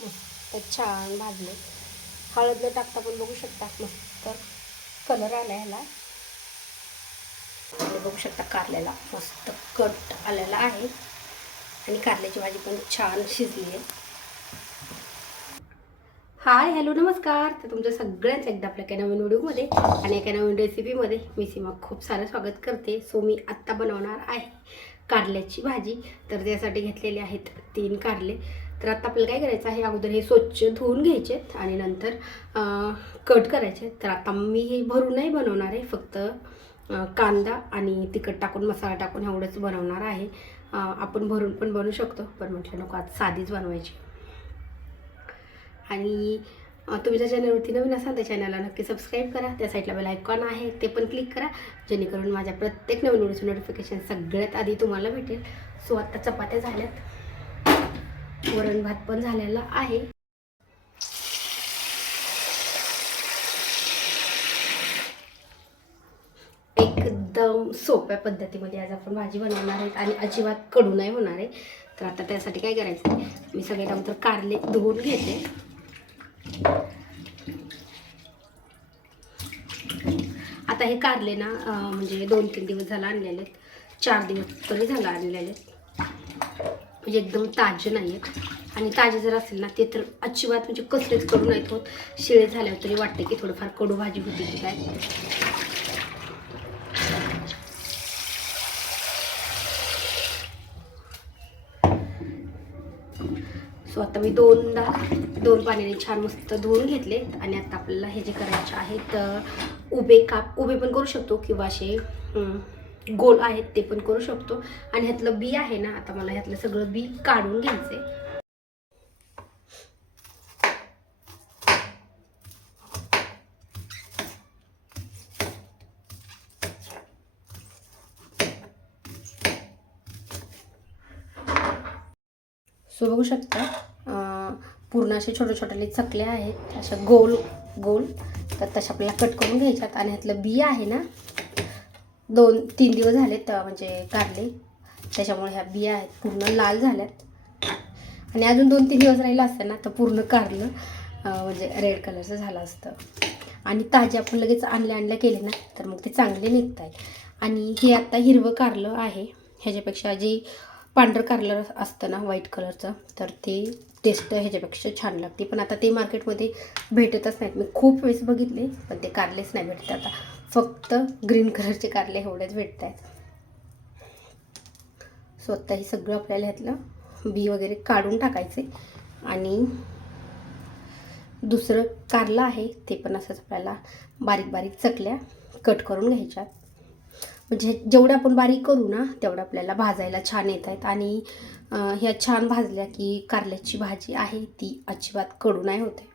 मस्त छान भाजले. हळद न टाकता पण बघू शकता मस्त कलर आला ह्याला. आणि बघू शकता कारल्याला मस्त कट आलेला आहे आणि कारल्याची भाजी पण छान शिजली आहे. हाय हॅलो नमस्कार. तर तुमचं सगळ्यांचं एकदा आपल्या एका नवीन व्हिडिओमध्ये आणि एका नवीन रेसिपीमध्ये मी सीमा खूप सारं स्वागत करते. सो मी आत्ता बनवणार आहे कारल्याची भाजी. तर त्यासाठी घेतलेले आहेत 3 कारले. तर आता आपल्याला काय करायचं आहे, अगोदर हे स्वच्छ धुवून घ्यायचे आणि नंतर कट करायचे. तर आता मी हे भरून नाही बनवणार आहे, फक्त कांदा आणि तिखट टाकून मसाला टाकून एवढंच बनवणार आहे. आपण भरून पण बनवू शकतो, पण म्हटलं नको आज साधीच बनवायची. आणि तुम्ही जर चॅनलवरती नवीन असाल तर चॅनलला नक्की सबस्क्राईब करा. त्या साईडला बेल आयकॉन आहे ते पण क्लिक करा, जेणेकरून माझ्या प्रत्येक नवीन व्हिडिओचं नोटिफिकेशन सगळ्यात आधी तुम्हाला भेटेल. सो आत्ता चपात्या झाल्यात, वरण भात पण झालेला आहे. एकदम सोप्या पद्धतीमध्ये आज आपण भाजी बनवणार आहे आणि अजिबात कडू नाही होणार आहे. तर आता त्यासाठी काय करायचं आहे, मी सगळे नंतर कारले धुवून घेते. आता हे कारले ना म्हणजे 2-3 दिवस झाला आणलेले आहेत, 4 दिवस तरी झाला आणलेले, म्हणजे एकदम ताजे नाही आहेत. आणि ताजे जर असेल ना ते तर अजिबात म्हणजे कसलेच कडू नाहीत होत. शिळे झाल्यावर तरी वाटते की थोडंफार कडू भाजी होती की काय. सो आता मी 2 पाण्याने छान मस्त धुवून घेतले. आणि आता आपल्याला हे जे करायचे आहेत, उभे पण करू शकतो किंवा असे गोल आहेत ते पण करू शकतो. आणि ह्यातलं बी आहे ना, आता मला ह्यातलं सगळं बी काढून घ्यायचंय. सो बघू शकता पूर्ण असे छोटे छोटे चकल्या आहेत, अशा गोल गोल. तर तशा आपल्याला कट करून घ्यायच्यात. आणि ह्यातलं बी आहे ना, 2-3 दिवस झालेत म्हणजे कारले, त्याच्यामुळे ह्या बिया आहेत पूर्ण लाल झाल्यात. आणि अजून 2-3 दिवस राहिलं असतं ना तर पूर्ण कारलं म्हणजे रेड कलरचं झालं असतं. आणि ताजे आपण लगेच आणल्या केले ना तर मग ते चांगले निघत आहे. आणि हे आता हिरवं कारलं आहे, ह्याच्यापेक्षा जे पांढरं कारलं असतं ना व्हाईट कलरचं, तर ते टेस्ट ह्याच्यापेक्षा छान लागते. पण आता ते मार्केटमध्ये भेटतच नाहीत. मी खूप वेळेस बघितले पण ते कारलेच नाही भेटत आता, फक्त ग्रीन कलरचे कारले एवढेच भेटत आहेत. स्वतः हे सगळं आपल्याला ह्यातलं बी वगैरे काढून टाकायचे. आणि दुसरं कारलं आहे ते पण असंच आपल्याला बारीक बारीक चकल्या कट करून घ्यायच्यात. म्हणजे जेवढं आपण बारीक करू ना तेवढं आपल्याला भाजायला छान येत आहेत. आणि ह्या छान भाजल्या की कारल्याची भाजी आहे ती अजिबात कडू नाही होते.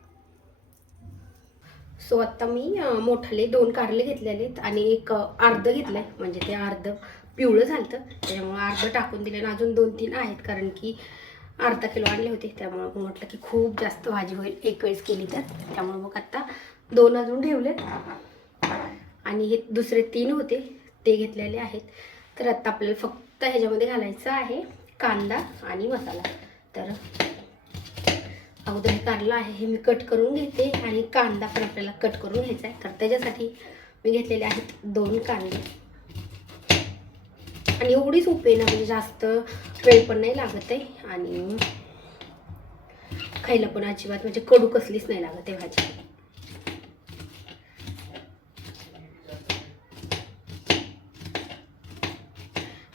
सो आता मी मोठाले 2 कारले घेतलेले आहेत आणि एक अर्ध घेतलं आहे, म्हणजे ते अर्ध पिवळं झालं त्याच्यामुळे अर्ध टाकून दिले. आणि अजून 2-3 आहेत, कारण की अर्धा किलो आणले होते, त्यामुळे मग म्हटलं की खूप जास्त भाजी होईल एक वेळेस केली तर, त्यामुळे मग आता 2 अजून ठेवलेत. आणि हे दुसरे 3 होते ते घेतलेले आहेत. तर आता आपल्याला फक्त ह्याच्यामध्ये घालायचं आहे कांदा आणि मसाला. तर अगोदर कारलं आहे हे मी कट करून घेते आणि कांदा पण आपल्याला कट करून घ्यायचा आहे. तर त्याच्यासाठी मी घेतलेले आहेत 2 कांदे. आणि एवढी सोपी आहे ना, म्हणजे जास्त वेळ पण नाही लागत आहे आणि खायला पण अजिबात म्हणजे कडू कसलीच नाही लागत आहे भाजी.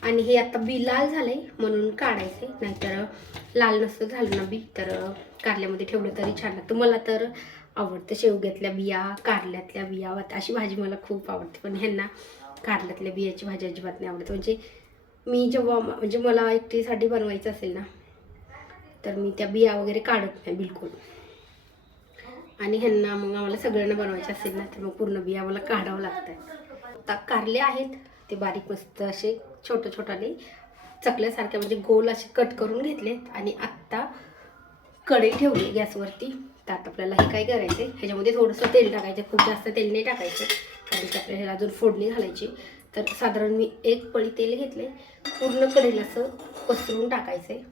आणि हे आता बी लाल झालंय म्हणून काढायचे, नाहीतर लाल नसतं झालं ना बी तर कारल्यामध्ये ठेवलं तरी छान लागतं. मला तर आवडतं शेवग्यातल्या बिया, कारल्यातल्या बिया, अशी भाजी मला खूप आवडते. पण ह्यांना कारल्यातल्या बियाची भाजी अजिबात नाही आवडत. म्हणजे मी जेव्हा म्हणजे मला एकटीसाठी बनवायचं असेल ना तर मी त्या बिया वगैरे काढत नाही बिलकुल. आणि ह्यांना मग आम्हाला सगळ्यांना बनवायचं असेल ना तर मग पूर्ण बिया मला काढावं लागतं. आता कारले आहेत ते बारीक मस्त असे छोटे छोटाले चकल्यासारखे म्हणजे गोल असे कट करून घेतलेत. आणि आत्ता कढई ठेवली गॅसवरती. तर आता आपल्याला हे काय करायचं आहे, ह्याच्यामध्ये थोडंसं तेल टाकायचं, खूप जास्त तेल नाही टाकायचं कारण की आपल्याला ह्याला अजून फोडणी घालायची. तर साधारण मी 1 पळी तेल घेतले, पूर्ण कढईला असं पसरून टाकायचं आहे.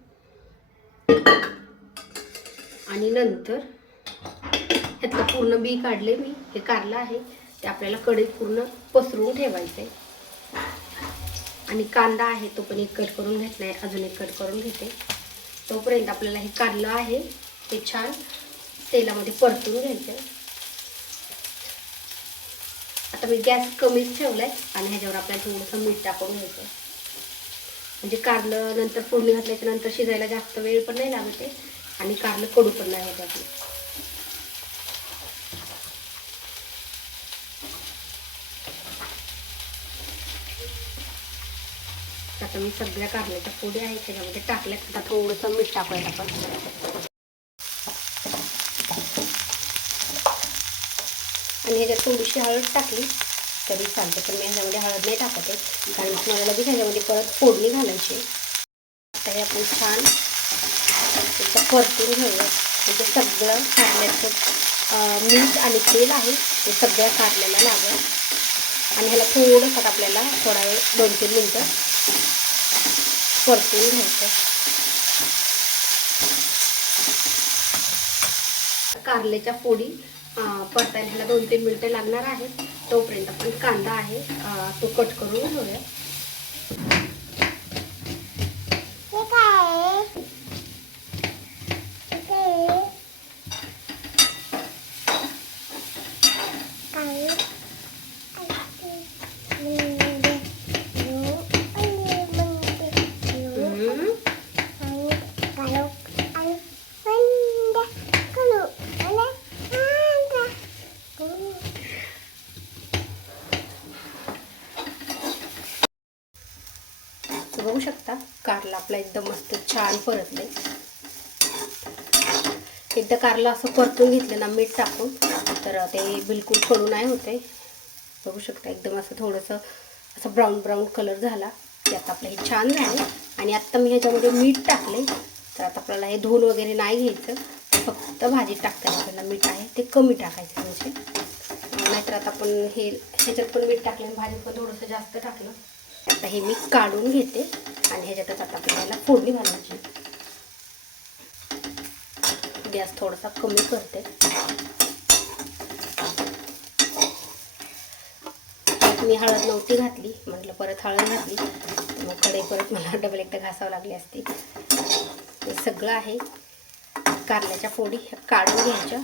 आणि नंतर ह्यातलं पूर्ण बी काढले मी. हे कारलं आहे ते आपल्याला कढईत पूर्ण पसरून ठेवायचं आहे. आणि कांदा आहे तो पण एक कट करून घेतला आहे, अजून एक कट करून घेते. तोपर्यंत आपल्याला हे कारलं आहे ते छान तेलामध्ये परतून घ्यायचं. आता मी गॅस कमीच ठेवलाय आणि ह्याच्यावर आपल्याला थोडंसं मीठ टाकून घ्यायचं, म्हणजे कारलं नंतर फोडणी घातल्याच्या नंतर शिजायला जास्त वेळ पण नाही लागत आहे आणि कारलं कडू पण नाही होत आपलं. आता मी सगळ्या कारल्याच्या फोडी आहेत त्याच्यामध्ये टाकल्या. आता थोडंसं मीठ टाकूयात आपण. आणि ह्याच्यात थोडीशी हळद टाकली तरी चालते, पण मी ह्याच्यामध्ये हळद नाही टाकत आहे कारण मला लगेच ह्याच्यामध्ये परत फोडणी घालायची. आता हे आपण छान एकदा परतून घेऊया. म्हणजे सगळं कारल्याचं मीठ आणि तेल आहे ते सगळ्या कारल्याला लागेल. आणि ह्याला थोडंसं आपल्याला थोडा वेळ 2-3 मिनटं परतून घ्यायचं. कारल्याच्या फोडी परतायला ह्याला 2-3 मिनटं लागणार आहेत. तोपर्यंत आपण कांदा आहे तो कट करून घेऊया. बघू शकता कारला आपला एकदम मस्त छान परतले. एकदा कारला असं परतून घेतलं ना मीठ टाकून तर ते बिलकुल कडू नाही होते. बघू शकता एकदम असं थोडंसं असं ब्राऊन ब्राऊन कलर झाला की आता आपलं हे छान झालं. आणि आत्ता मी ह्याच्यामध्ये मीठ टाकले तर आता आपल्याला हे धुवून वगैरे नाही घ्यायचं, फक्त भाजीत टाकताना आपल्याला मीठ आहे ते कमी टाकायचं. म्हणजे नाहीतर आता आपण ह्याच्यात पण मीठ टाकलं, भाजीत पण थोडंसं जास्त टाकलं. आता हे मी काढून घेते आणि ह्याच्यातच आता आपल्याला फोडणी घालायची. गॅस थोडासा कमी करते. मी हळद नव्हती घातली, म्हटलं परत हळद घातली मग कढई परत मला डबल एकदा घासावं लागली असती. हे सगळं आहे कारल्याच्या फोडी काढून घ्यायच्या.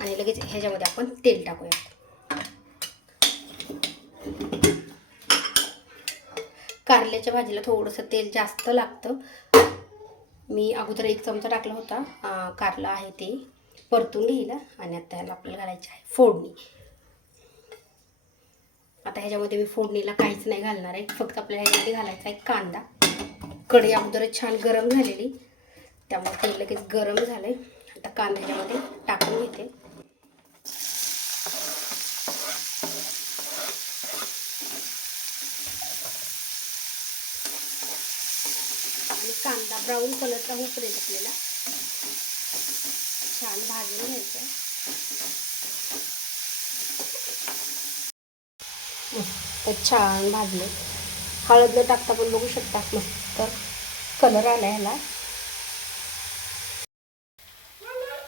आणि लगेच ह्याच्यामध्ये आपण तेल टाकूया. कारल्याच्या भाजीला थोडंसं तेल जास्त लागतं. मी अगोदर 1 चमचा टाकला होता. कारला आहे ते परतून घ्यायला आणि आता ह्याला आपल्याला घालायची आहे फोडणी. आता ह्याच्यामध्ये मी फोडणीला काहीच नाही घालणार आहे, फक्त आपल्याला ह्याच्यामध्ये घालायचा आहे कांदा. कढई अगोदरच छान गरम झालेली त्यामुळे तेल लगेच गरम झालंय. आता कांदा ह्याच्यामध्ये टाकून घेते. आणि कांदा ब्राऊन कलरचा होईपर्यंत आपल्याला छान भाजून घ्यायचा. मस्त छान भाजले. हळद न टाकता पण बघू शकता मस्त कलर आला ह्याला.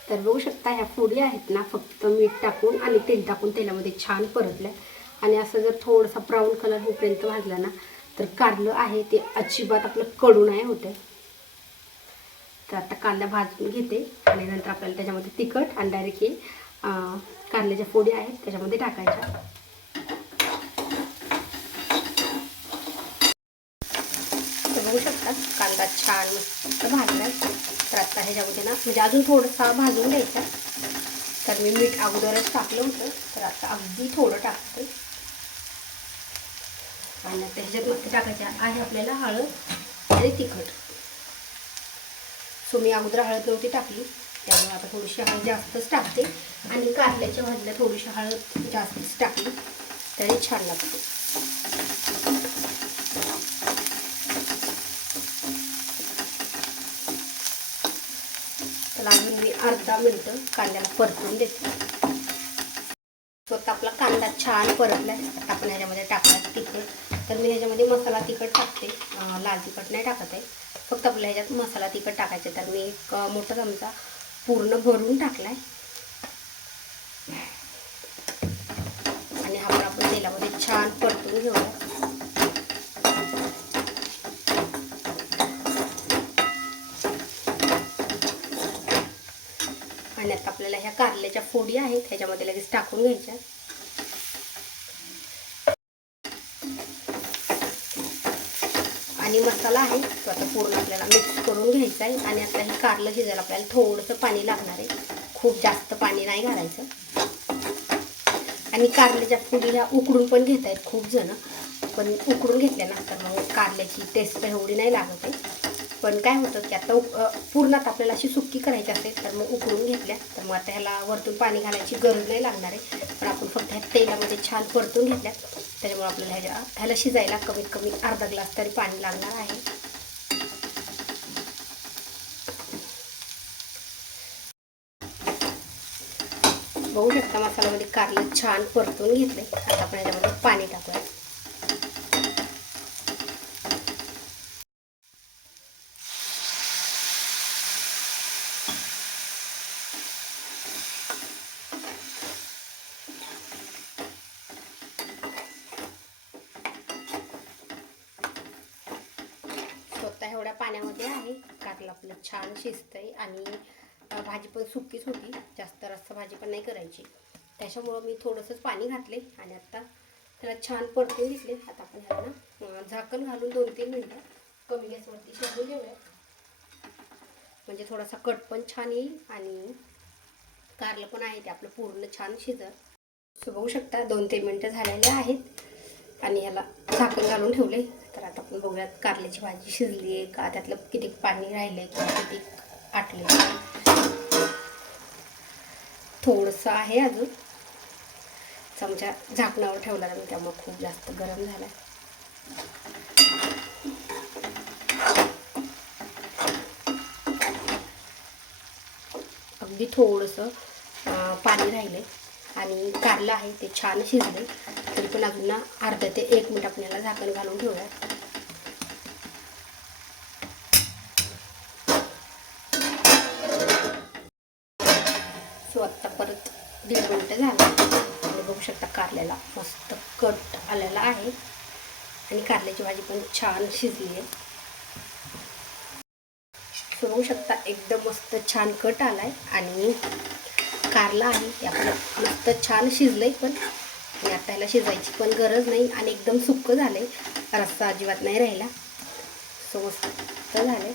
तर बघू शकता ह्या फोडी आहेत ना फक्त मीठ टाकून आणि तेल टाकून तेलामध्ये छान परतल्या. आणि असं जर थोडासा ब्राऊन कलर होईपर्यंत भाजला ना तर कारलं आहे ते अजिबात आपलं कडू नाही होते. तर आता कांदा भाजून घेते आणि नंतर आपल्याला त्याच्यामध्ये तिखट आणि डायरेक्ट हे कारल्याच्या फोडी आहेत त्याच्यामध्ये टाकायच्या. बघू शकता कांदा छान मस्त भाजला. तर आता ह्याच्यामध्ये ना म्हणजे अजून थोडंसं भाजून घ्यायचा. तर मी मीठ अगोदरच टाकलं होतं तर आता अगदी थोडं टाकते. आणि आता ह्याच्यात मस्त टाकायच्या आहे आपल्याला हळद आणि तिखट. सो मी अगोदर हळद नव्हती टाकली त्यामुळे आता थोडीशी हळद जास्तच टाकते. आणि कारल्याच्या भाजीला थोडीशी हळद जास्तच टाकली तरी छान लागते. तर अजून मी अर्धा मिनिटं कांद्याला परतून देते. स्वतः आपला कांदा छान परतला. आता आपण ह्याच्यामध्ये टाकला तिखट तर मी ह्याच्यामध्ये मसाला तिखट टाकते, लाल तिखट नाही टाकत आहे, फक्त आपल्या ह्याच्यात मसाला तिखट टाकायचं. तर मी एक मोठा चमचा पूर्ण भरून टाकला आहे आणि हा पण आपण तेलामध्ये छान परतून घेऊया. आणि आता आपल्याला ह्या कारल्याच्या फोडी आहेत ह्याच्यामध्ये लगेच टाकून घ्यायच्या. आणि मसाला आहे तो आता पूर्ण आपल्याला मिक्स करून घ्यायचा आहे. आणि आता हे कारलं शिजायला आपल्याला थोडंसं पाणी लागणार आहे, खूप जास्त पाणी नाही घालायचं. आणि कारल्याच्या फोडी ह्या उकडून पण घेत आहेत खूप जण, पण उकडून घेतल्यानंतर मग कारल्याची टेस्ट एवढी नाही लागत आहे. पण काय होतं की आता पूर्ण आता आपल्याला अशी सुक्की करायची असेल तर मग उकडून घेतल्या तर मग आता ह्याला वरतून पाणी घालायची गरज नाही लागणार आहे. पण आपण फक्त ह्या तेलामध्ये छान परतून घेतल्या त्याच्यामुळे आपल्याला ह्याला शिजायला कमीत कमी अर्धा ग्लास तरी पाणी लागणार आहे. बघू शकता मसाल्यामध्ये कारलं छान परतून घेतले. आता आपण ह्याच्यामध्ये पाणी टाकूया. स्वतः एवढ्या पाण्यामध्ये आहे कारलं आपलं छान शिजतंय. आणि भाजी पण सुकीच होती, जास्त रस्सा भाजी पण नाही करायची, त्याच्यामुळं मी थोडंसंच पाणी घातले आणि आता त्याला छान परतून घेतले. आता आपण ह्याला झाकण घालून 2-3 मिनटं कमी गॅसवरती शिजवून घेऊया, म्हणजे थोडासा कट पण छान येईल आणि कारलं पण आहे ते आपलं पूर्ण छान शिजत. बघू शकता 2-3 मिनटं झालेले आहेत आणि ह्याला झाकण घालून ठेवले. तर आता आपण बघूयात कारल्याची भाजी शिजली आहे का, त्यातलं किती पाणी राहिलंय किंवा किती आटले. थोडंसं आहे अजून, चमचा झाकणावर ठेवला ना त्यामुळे खूप जास्त गरम झाला. अगदी थोडंसं पाणी राहिले आणि कारलं आहे ते छान शिजले. तरी पण अजून अर्धा ते 1 मिनिट आपल्याला झाकण घालून ठेवूया. सो आत्ता परत 1.5 मिनिटं झालं आणि बघू शकता कारल्याला मस्त कट आलेला आहे आणि कारल्याची भाजी पण छान शिजली आहे. सो बघू शकता एकदम मस्त छान कट आलाय आणि कारला आहे ते आपलं मस्त छान शिजलंय पण. आणि आता ह्याला शिजायची पण गरज नाही आणि एकदम सुक्कं झालंय, रस्सा अजिबात नाही राहिला. सो मस्त झालंय.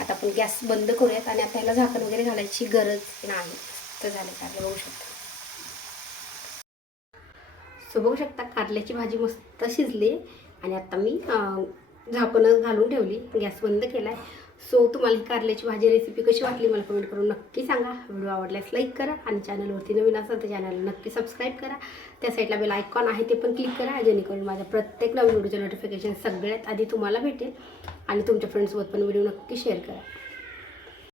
आता आपण गॅस बंद करूयात आणि आता ह्याला झाकण वगैरे घालायची गरज नाही. तर झालं कारलं बघू शकता. सो बघू शकता कारल्याची भाजी मस्त शिजली आणि आता मी झाकण घालून ठेवली, गॅस बंद केला आहे. सो तुम्हाला ही कारल्याची भाजी रेसिपी कशी वाटली मला कमेंट करून नक्की सांगा. व्हिडिओ आवडल्यास लाईक करा आणि चॅनलवरती नवीन असाल तर चॅनलला नक्की सबस्क्राईब करा. त्या साईडला बेल आयकॉन आहे ते पण क्लिक करा, जेणेकरून माझ्या प्रत्येक नवीन व्हिडिओचं नोटिफिकेशन सगळ्यात आधी तुम्हाला भेटेल. आणि तुमच्या फ्रेंड्ससोबत पण व्हिडिओ नक्की शेअर करा.